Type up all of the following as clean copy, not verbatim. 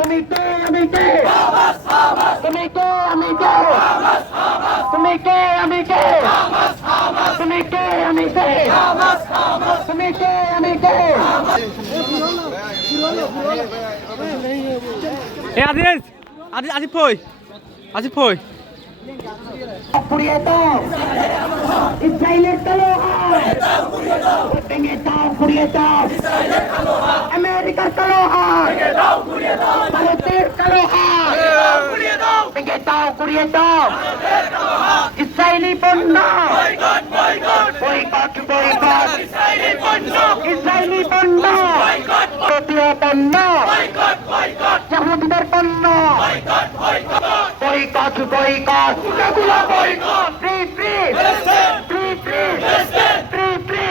তুমি কে আমি কে তুমি কে আমি কে তুমি কে আমি কে তুমি কে আমি কে তুমি কে আমি কে এ আজিজ আজিজ আজিজ কই পুড়িয়ে দাও ইসরায়েলের তলোয়ার ভেঙে দাও পুড়িয়ে দাও আমেরিকার তলোয়ার ভারতের তলোয়ার ভেঙে দাও পুড়িয়ে দাও ইসরায়েলি পণ্য বয়কট বয়কট ইসরায়েলি পণ্য ভারতীয় পণ্য ইহুদিদের পণ্য boycott boycott free free free free free free free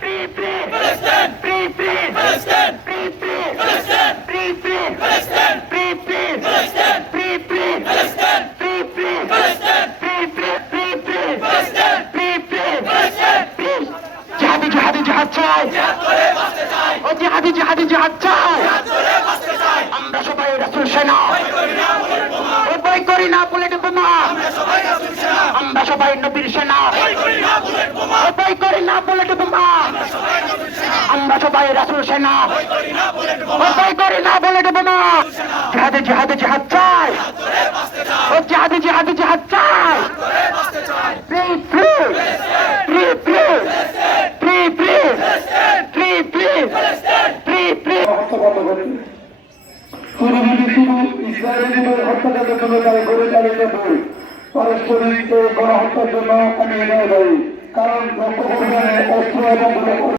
free free free free free free free free free free free জিহাদি জিহাদি জিহাদ চাই ও জিহাদি জিহাদি জিহাদ চাই আমরা সবাই রাসূল সেনা ভয় করি না বুলেট বোমা আমরা সবাই নবীর সেনা ভয় করি না বুলেট বোমা আমরা সবাই রাসূল সেনা ভয় করি না বুলেট বোমা জিহাদি জিহাদি জিহাদ চাই ও জিহাদি জিহাদি জিহাদ চাই free free free free free free free free free free ইসরায়েলিদের হত্যাকাণ্ডের জন্য তারা গড়ে চালিত ভুল পারস্পরিক গণহত্যার জন্য আমি এনে দায়ী কারণ রক্ত অস্ত্র এবং